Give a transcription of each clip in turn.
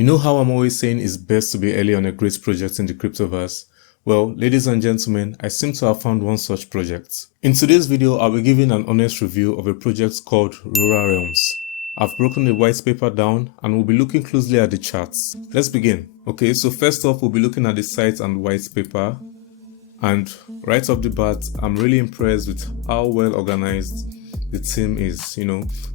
You know how I'm always saying it's best to be early on a great project in the cryptoverse? Well, ladies and gentlemen, I seem to have found one such project. In today's video, I'll be giving an honest review of a project called RORA Realms. I've broken the white paper down and we'll be looking closely at the charts. Let's begin. Okay, so first off, we'll be looking at the site and white paper. And right off the bat, I'm really impressed with how well organized the team is.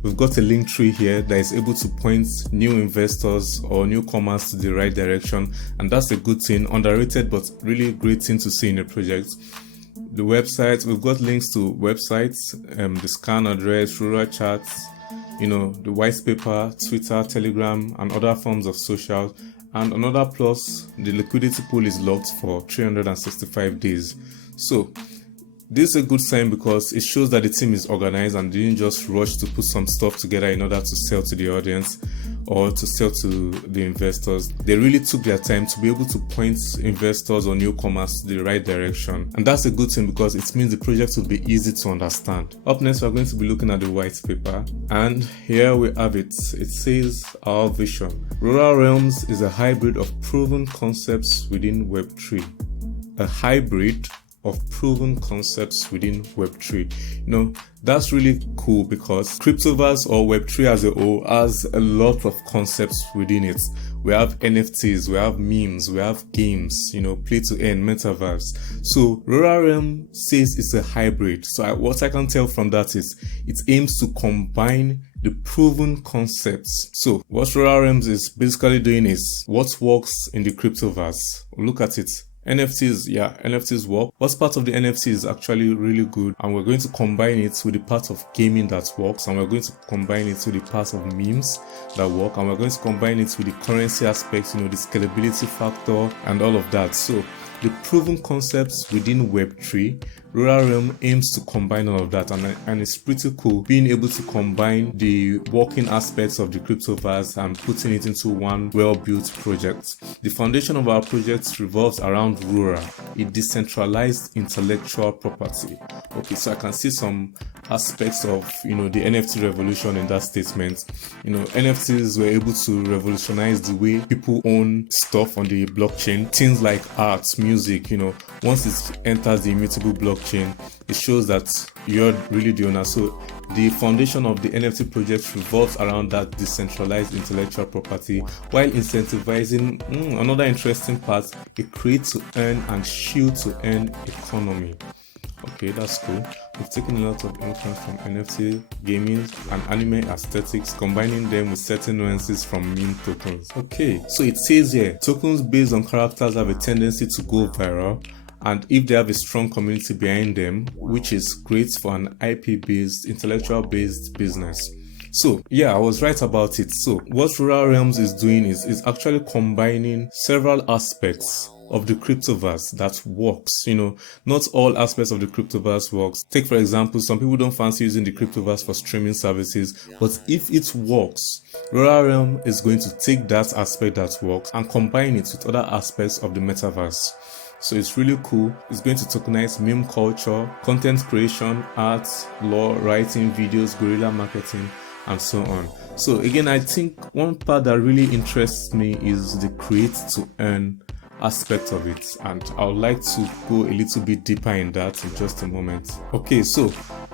We've got a link tree here that is able to point new investors or newcomers to the right direction, and that's a good thing. Underrated but really great thing to see in a project. The website, we've got links to websites, the scan address, rural charts, the white paper, Twitter, Telegram, and other forms of social. And another plus, the liquidity pool is locked for 365 days. So this is a good sign because it shows that the team is organized and didn't just rush to put some stuff together in order to sell to the audience or to sell to the investors. They really took their time to be able to point investors or newcomers to the right direction. And that's a good thing because it means the project will be easy to understand. Up next, we're going to be looking at the white paper. And here we have it. It says our vision. RORA Realms is a hybrid of proven concepts within Web3. A hybrid of proven concepts within Web3. That's really cool because Cryptoverse or Web3 as a whole has a lot of concepts within it. We have NFTs, we have memes, we have games, play to earn, metaverse. So RORA Realm says it's a hybrid. So what I can tell from that is it aims to combine the proven concepts. So what RORA Realms is basically doing is what works in the Cryptoverse. Look at it. NFTs, NFTs work. What's part of the NFT is actually really good, and we're going to combine it with the part of gaming that works, and we're going to combine it with the part of memes that work, and we're going to combine it with the currency aspects, the scalability factor and all of that. So the proven concepts within Web3, RORA Realm aims to combine all of that, and it's pretty cool being able to combine the working aspects of the cryptoverse and putting it into one well-built project. The foundation of our project revolves around RORA, a decentralized intellectual property. Okay, so I can see some aspects of the NFT revolution in that statement. NFTs were able to revolutionize the way people own stuff on the blockchain. Things like art, music, once it enters the immutable blockchain, it shows that you're really the owner. So the foundation of the NFT project revolves around that decentralized intellectual property while incentivizing another interesting part, a create to earn and shield to earn economy. Okay, that's cool. We've taken a lot of influence from NFT, gaming, and anime aesthetics, combining them with certain nuances from meme tokens. Okay, so it says here, tokens based on characters have a tendency to go viral, and if they have a strong community behind them, which is great for an IP-based, intellectual-based business. So yeah, I was right about it. So what RORA Realms is doing is actually combining several aspects of the cryptoverse that works. Not all aspects of the cryptoverse works. Take for example, some people don't fancy using the cryptoverse for streaming services, but if it works, RORA Realm is going to take that aspect that works and combine it with other aspects of the metaverse. So it's really cool. It's going to tokenize meme culture, content creation, art, law, writing, videos, guerrilla marketing, and so on. So again, I think one part that really interests me is the create to earn aspect of it, and I would like to go a little bit deeper in that in just a moment. Okay, so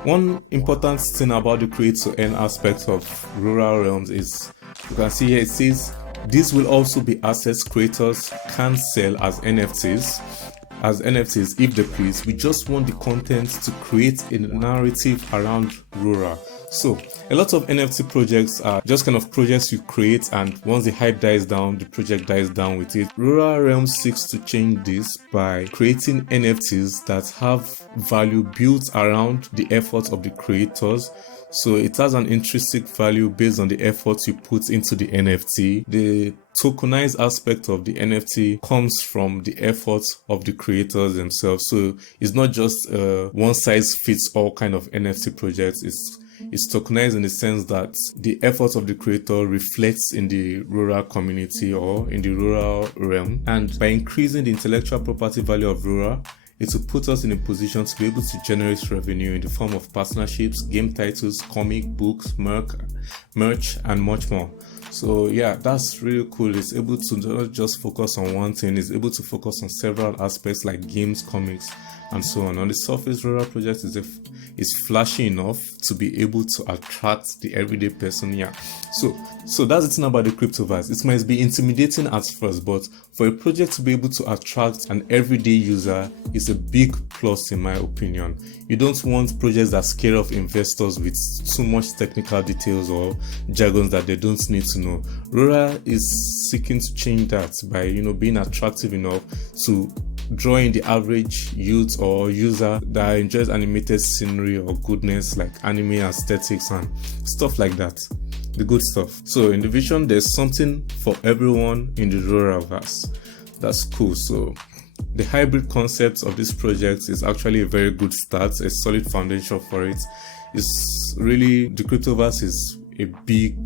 one important thing about the create to earn aspect of RORA Realms is, you can see here it says these will also be assets creators can sell as NFTs if they please. We just want the content to create a narrative around RORA. So a lot of NFT projects are just kind of projects you create, and once the hype dies down, the project dies down with it. RORA Realms seeks to change this by creating NFTs that have value built around the efforts of the creators. So it has an intrinsic value based on the efforts you put into the NFT. The tokenized aspect of the NFT comes from the efforts of the creators themselves. So it's not just a one size fits all kind of NFT project. It's tokenized in the sense that the efforts of the creator reflects in the RORA community or in the RORA realm. And by increasing the intellectual property value of RORA, it will put us in a position to be able to generate revenue in the form of partnerships, game titles, comic books, merch, and much more. So yeah, that's really cool. It's able to not just focus on one thing, it's able to focus on several aspects like games, comics, and so on. On the surface, RORA project is flashy enough to be able to attract the everyday person. Yeah. So that's the thing about the cryptoverse. It might be intimidating at first, but for a project to be able to attract an everyday user is a big plus in my opinion. You don't want projects that scare off investors with too much technical details or jargons that they don't need to know. RORA is seeking to change that by being attractive enough to draw in the average youth or user that enjoys animated scenery or goodness like anime aesthetics and stuff like that. The good stuff. So in the vision, there's something for everyone in the RORA verse. That's cool. So the hybrid concept of this project is actually a very good start, a solid foundation for it. It's really, the cryptoverse is a big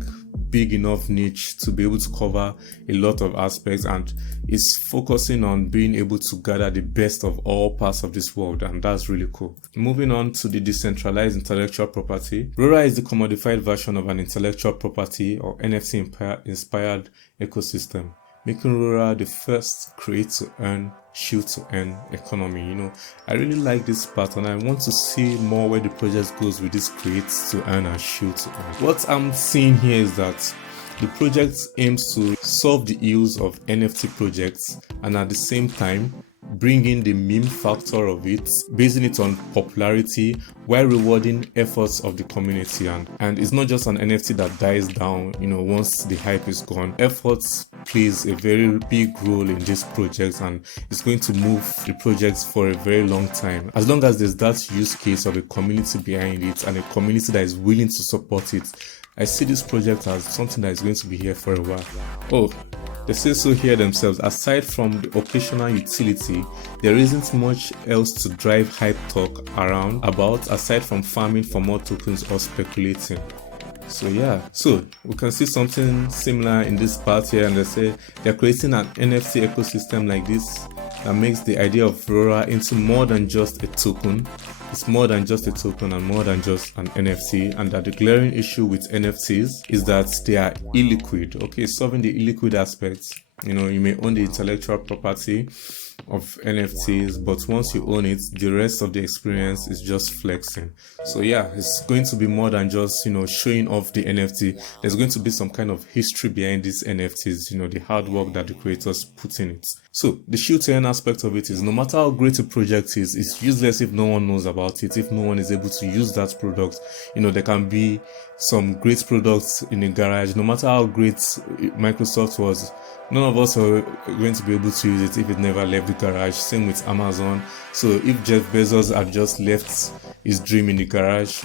enough niche to be able to cover a lot of aspects, and is focusing on being able to gather the best of all parts of this world, and that's really cool. Moving on to the decentralized intellectual property. RORA is the commodified version of an intellectual property or NFT inspired ecosystem, making RORA the first create to earn, shoot to earn economy. I really like this part, and I want to see more where the project goes with this create to earn and shoot to earn. What I'm seeing here is that the project aims to solve the ills of NFT projects and at the same time bring in the meme factor of it, basing it on popularity while rewarding efforts of the community. And it's not just an NFT that dies down once the hype is gone. Efforts plays a very big role in this project, and it's going to move the project for a very long time, as long as there's that use case of a community behind it and a community that is willing to support it. I see this project as something that is going to be here for a while. Oh, they say so here themselves. Aside from the occasional utility, there isn't much else to drive hype talk around about aside from farming for more tokens or speculating. So yeah, so we can see something similar in this part here, and they say they're creating an NFT ecosystem like this that makes the idea of RORA into more than just a token. It's more than just a token and more than just an NFT, and that the glaring issue with NFTs is that they are illiquid. Okay, solving the illiquid aspects. You may own the intellectual property of NFTs, but once you own it, the rest of the experience is just flexing. So yeah, it's going to be more than just showing off the NFT. There's going to be some kind of history behind these NFTs, the hard work that the creators put in it. So the shoot to earn aspect of it is, no matter how great a project is, it's useless if no one knows about it, if no one is able to use that product. There can be some great products in the garage. No matter how great Microsoft was, none of us are going to be able to use it if it never left the garage. Same with Amazon. So if Jeff Bezos had just left his dream in the garage,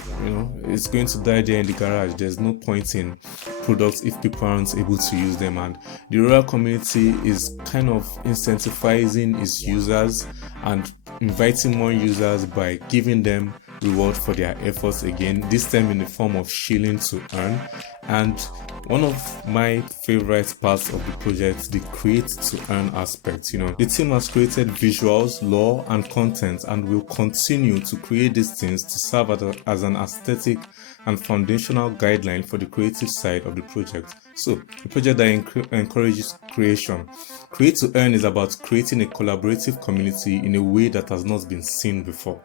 it's going to die there in the garage. There's no point in products if people aren't able to use them. And the RORA community is kind of incentivizing its users and inviting more users by giving them reward for their efforts again, this time in the form of shilling to earn. And one of my favorite parts of the project, the create to earn aspect. The team has created visuals, lore, and content, and will continue to create these things to serve as an aesthetic and foundational guideline for the creative side of the project. So, a project that encourages creation. Create to earn is about creating a collaborative community in a way that has not been seen before.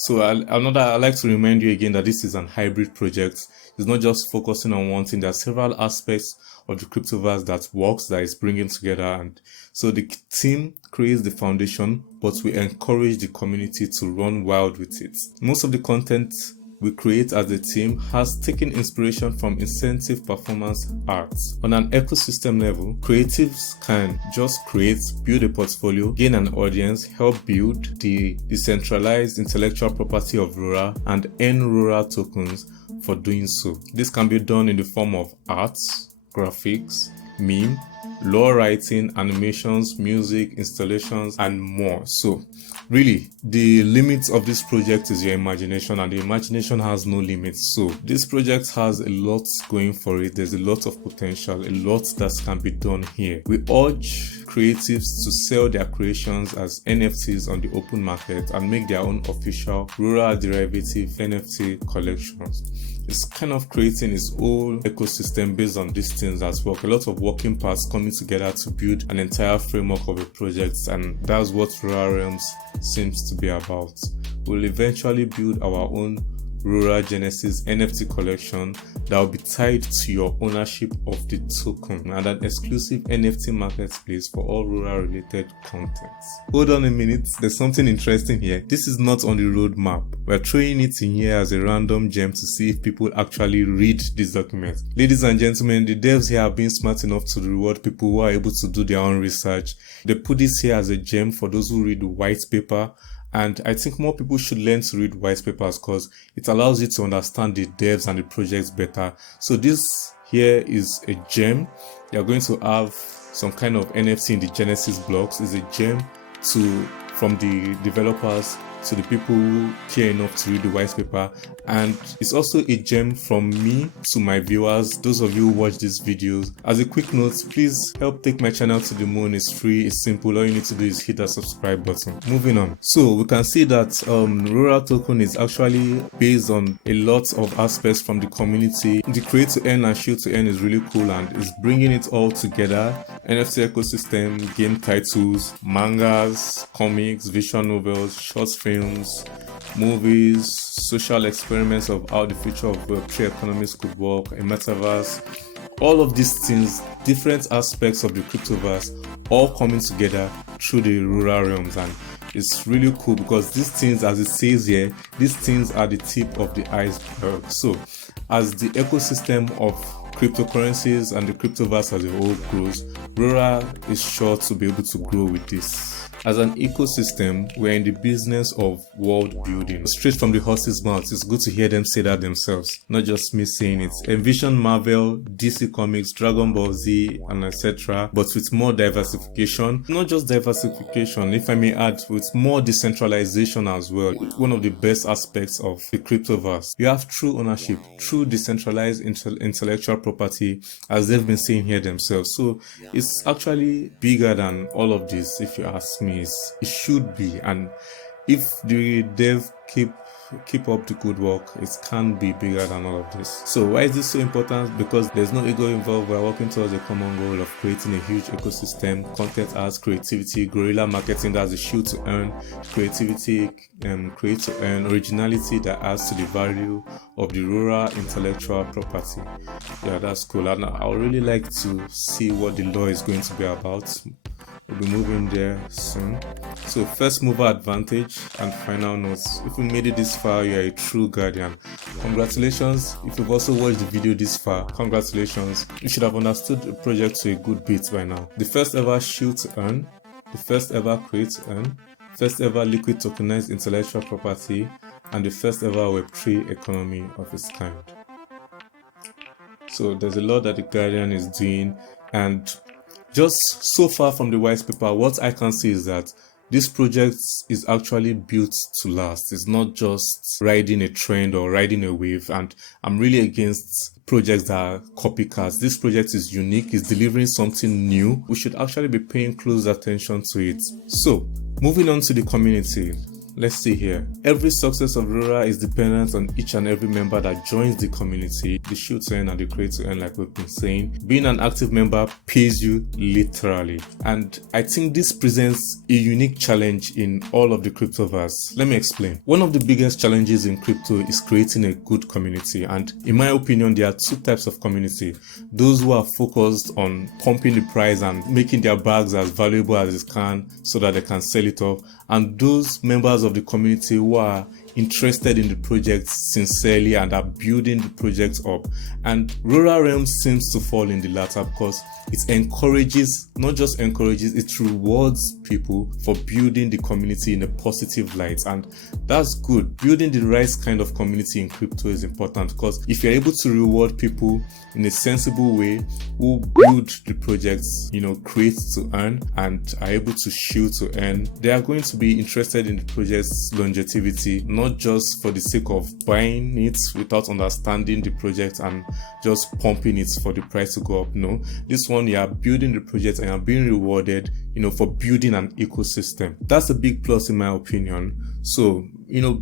So I'd like to remind you again that this is an hybrid project. It's not just focusing on one thing. There are several aspects of the cryptoverse that is bringing together. And so the team creates the foundation, but we encourage the community to run wild with it. Most of the content we create as a team has taken inspiration from incentive performance arts. On an ecosystem level, creatives can just create, build a portfolio, gain an audience, help build the decentralized intellectual property of RORA, and earn RORA tokens for doing so. This can be done in the form of arts, graphics, meme, lore writing, animations, music, installations, and more. So really, the limits of this project is your imagination, and the imagination has no limits. So this project has a lot going for it. There's a lot of potential, a lot that can be done here. We urge creatives to sell their creations as NFTs on the open market and make their own official RORA derivative NFT collections. It's kind of creating its own ecosystem based on these things as well. A lot of working parts coming together to build an entire framework of a project, and that's what RORA Realms seems to be about. We'll eventually build our own RORA Genesis NFT collection that will be tied to your ownership of the token, and an exclusive NFT marketplace for all RORA related content. Hold on a minute, there's something interesting here. This is not on the roadmap. We're throwing it in here as a random gem to see if people actually read this document. Ladies and gentlemen, the devs here have been smart enough to reward people who are able to do their own research. They put this here as a gem for those who read the white paper. And I think more people should learn to read white papers because it allows you to understand the devs and the projects better. So this here is a gem. You're going to have some kind of NFT in the Genesis blocks. It's a gem from the developers to the people who care enough to read the white paper, and it's also a gem from me to my viewers, those of you who watch these videos. As a quick note, please help take my channel to the moon. It's free, it's simple. All you need to do is hit that subscribe button. Moving on, so we can see that RORA token is actually based on a lot of aspects from the community. The create to earn and shoot to earn is really cool, and it's bringing it all together. NFT ecosystem, game titles, mangas, comics, visual novels, short films, movies, social experiments of how the future of Web3 economies could work, a metaverse, all of these things, different aspects of the cryptoverse, all coming together through the RORA realms. And it's really cool because these things, as it says here, these things are the tip of the iceberg. So as the ecosystem of cryptocurrencies and the cryptoverse as a whole grows, RORA is sure to be able to grow with this. As an ecosystem, we're in the business of world building. Straight from the horse's mouth, it's good to hear them say that themselves, not just me saying it. Envision Marvel, DC Comics, Dragon Ball Z, and etc., but with more diversification. Not just diversification, if I may add, with more decentralization as well. One of the best aspects of the cryptoverse. You have true ownership, true decentralized intellectual property, as they've been saying here themselves. So it's actually bigger than all of this, if you ask me. It should be, and if the dev keep up the good work, it can be bigger than all of this. So why is this so important? Because there's no ego involved. We're working towards a common goal of creating a huge ecosystem. Content as creativity, guerrilla marketing, that's the shoot to earn, creativity, create to earn, originality that adds to the value of the RORA intellectual property. Yeah, that's cool, and I would really like to see what the law is going to be about. We'll be moving there soon. So first mover advantage and final notes. If you made it this far, you are a true guardian. Congratulations. If you've also watched the video this far, congratulations. You should have understood the project to a good bit by now. The first ever shoot to earn, the first ever create to earn, first ever liquid tokenized intellectual property, and the first ever Web3 economy of its kind. So there's a lot that the guardian is doing, and just so far from the white paper, what I can see is that this project is actually built to last. It's not just riding a trend or riding a wave, and I'm really against projects that are copycats. This project is unique, it's delivering something new. We should actually be paying close attention to it. So, moving on to the community. Let's see here. Every success of RORA is dependent on each and every member that joins the community, the shoot to earn and the create to earn, like we've been saying. Being an active member pays you literally. And I think this presents a unique challenge in all of the cryptoverse. Let me explain. One of the biggest challenges in crypto is creating a good community. And in my opinion, there are two types of community. Those who are focused on pumping the price and making their bags as valuable as it can so that they can sell it off. And those members of the community who are interested in the project sincerely and are building the project up. And RORA Realm seems to fall in the latter because it encourages, not just encourages, it rewards people for building the community in a positive light. And that's good. Building the right kind of community in crypto is important because if you're able to reward people in a sensible way who build the projects, create to earn and are able to shoot to earn, they are going to be interested in the project's longevity, not not just for the sake of buying it without understanding the project and just pumping it for the price to go up. No, this one, you are building the project and you're being rewarded, for building an ecosystem. That's a big plus in my opinion. So,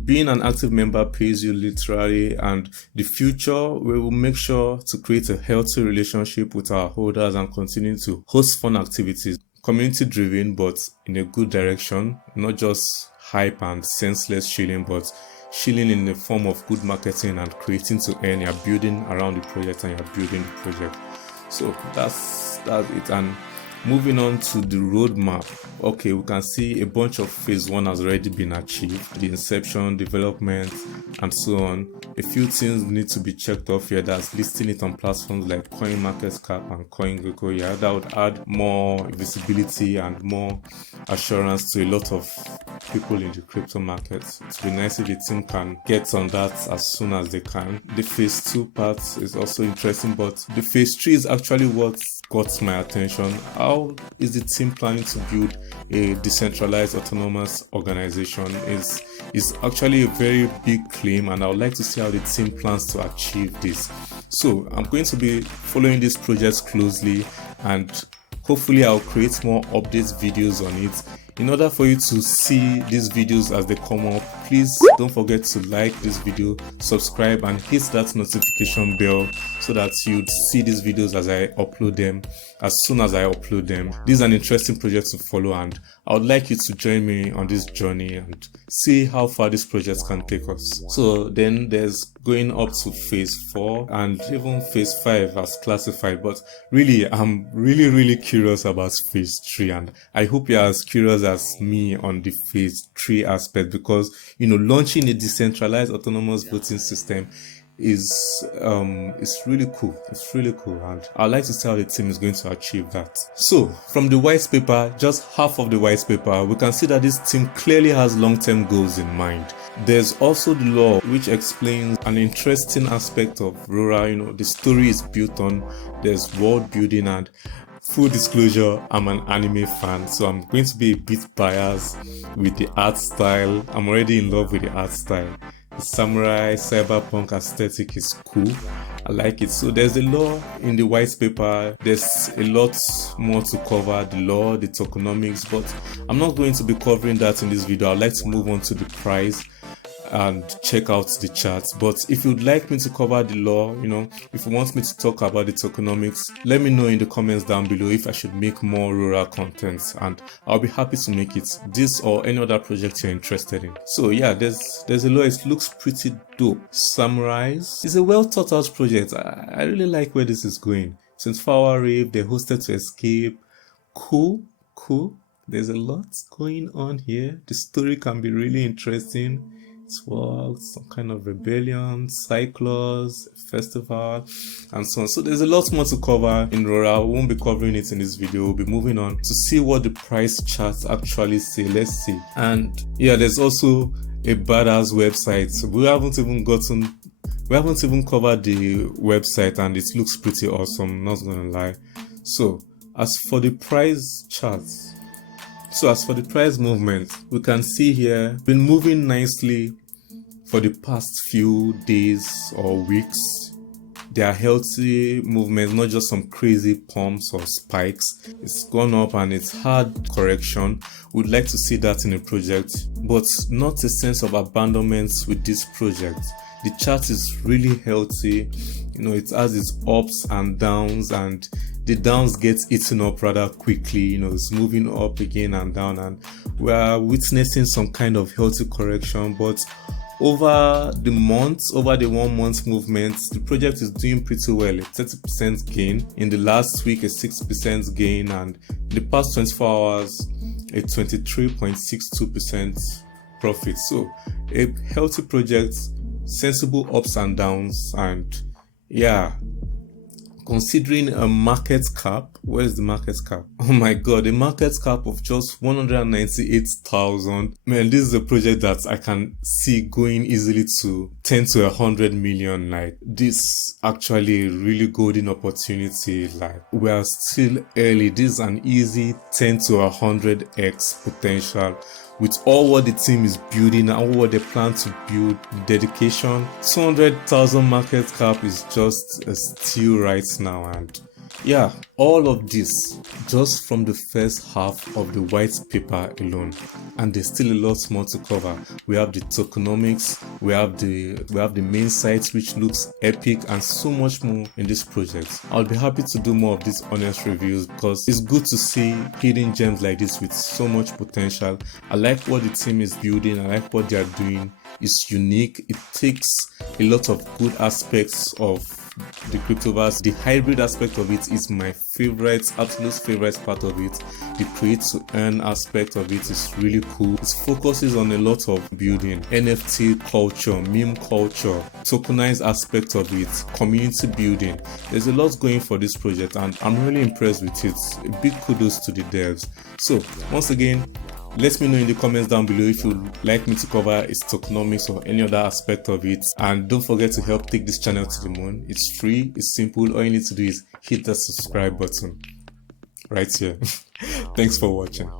being an active member pays you literally, and the future, we will make sure to create a healthy relationship with our holders and continue to host fun activities, community driven, but in a good direction, not just hype and senseless shilling, but shilling in the form of good marketing and creating to earn. You're building around the project and you're building the project. So that's it. And moving on to the roadmap. Okay, we can see a bunch of phase 1 has already been achieved. The inception, development, and so on. A few things need to be checked off here. That's listing it on platforms like CoinMarketCap and CoinGecko. Yeah, that would add more visibility and more assurance to a lot of people in the crypto market. It would be nice if the team can get on that as soon as they can. The phase 2 part is also interesting, but the phase 3 is actually what got my attention. How is the team planning to build a decentralized autonomous organization? Is actually a very big claim, and I would like to see how the team plans to achieve this. So I'm going to be following this project closely, and hopefully I'll create more updates videos on it. In order for you to see these videos as they come up, please don't forget to like this video, subscribe, and hit that notification bell so that you'd see these videos as I upload them, as soon as I upload them. This is an interesting project to follow, and I would like you to join me on this journey and see how far this project can take us. So then there's going up to phase 4 and even phase 5 as classified, but really I'm really curious about phase 3, and I hope you're as curious as me on the phase 3 aspect, because launching a decentralized autonomous voting system is really cool. It's really cool, and I'd like to see how the team is going to achieve that. So from the white paper, just half of the white paper, we can see that this team clearly has long-term goals in mind. There's also the law, which explains an interesting aspect of RORA. The story is built on, there's world building, and full disclosure, I'm an anime fan, so I'm going to be a bit biased with the art style. I'm already in love with the art style. The samurai cyberpunk aesthetic is cool. I like it. So there's a law in the white paper. There's a lot more to cover, the law, the tokenomics, but I'm not going to be covering that in this video. I'd like to move on to the price and check out the charts. But if you'd like me to cover the law, if you want me to talk about the tokenomics, let me know in the comments down below if I should make more RORA content, and I'll be happy to make it, this or any other project you're interested in. So yeah, there's a law. It looks pretty dope. Samurais is a well thought out project. I really like where this is going. 24-hour rave, they're hosted to escape. Cool. There's a lot going on here. The story can be really interesting. Some kind of rebellion, cycles, festival, and so on. So there's a lot more to cover in RORA. We won't be covering it in this video. We'll be moving on to see what the price charts actually say. Let's see. And yeah, there's also a badass website. So we haven't even covered the website, and it looks pretty awesome, not gonna lie. So as for the price charts, as for the price movement, we can see here, been moving nicely for the past few days or weeks. They are healthy movements, not just some crazy pumps or spikes. It's gone up and it's hard correction. We'd like to see that in a project, but not a sense of abandonment with this project. The chart is really healthy. It has its ups and downs, and the downs get eaten up rather quickly. It's moving up again and down, and we are witnessing some kind of healthy correction. But over the 1 month movement, the project is doing pretty well. A 30% gain in the last week, a 6% gain, and in the past 24 hours, a 23.62% profit. So a healthy project, sensible ups and downs, and yeah, considering a market cap, where's the market cap? Oh my god, a market cap of just 198,000. Man, this is a project that I can see going easily to 10 to 100 million. Like, this actually a really golden opportunity. Like, we are still early. This is an easy 10 to 100x potential with all what the team is building and all what they plan to build, dedication, 200,000 market cap is just a steal right now. And yeah, all of this just from the first half of the white paper alone, and there's still a lot more to cover. We have the tokenomics, we have the main site which looks epic, and so much more in this project. I'll be happy to do more of these honest reviews because it's good to see hidden gems like this with so much potential. I like what the team is building, I like what they are doing. It's unique, it takes a lot of good aspects of the cryptoverse. The hybrid aspect of it is my favorite, absolute favorite part of it. The create to earn aspect of it is really cool. It focuses on a lot of building, NFT culture, meme culture, tokenized aspect of it, community building. There's a lot going for this project and I'm really impressed with it. A big kudos to the devs. So once again, let me know in the comments down below if you'd like me to cover its tokenomics or any other aspect of it. And don't forget to help take this channel to the moon. It's free, it's simple. All you need to do is hit that subscribe button right here. Thanks for watching.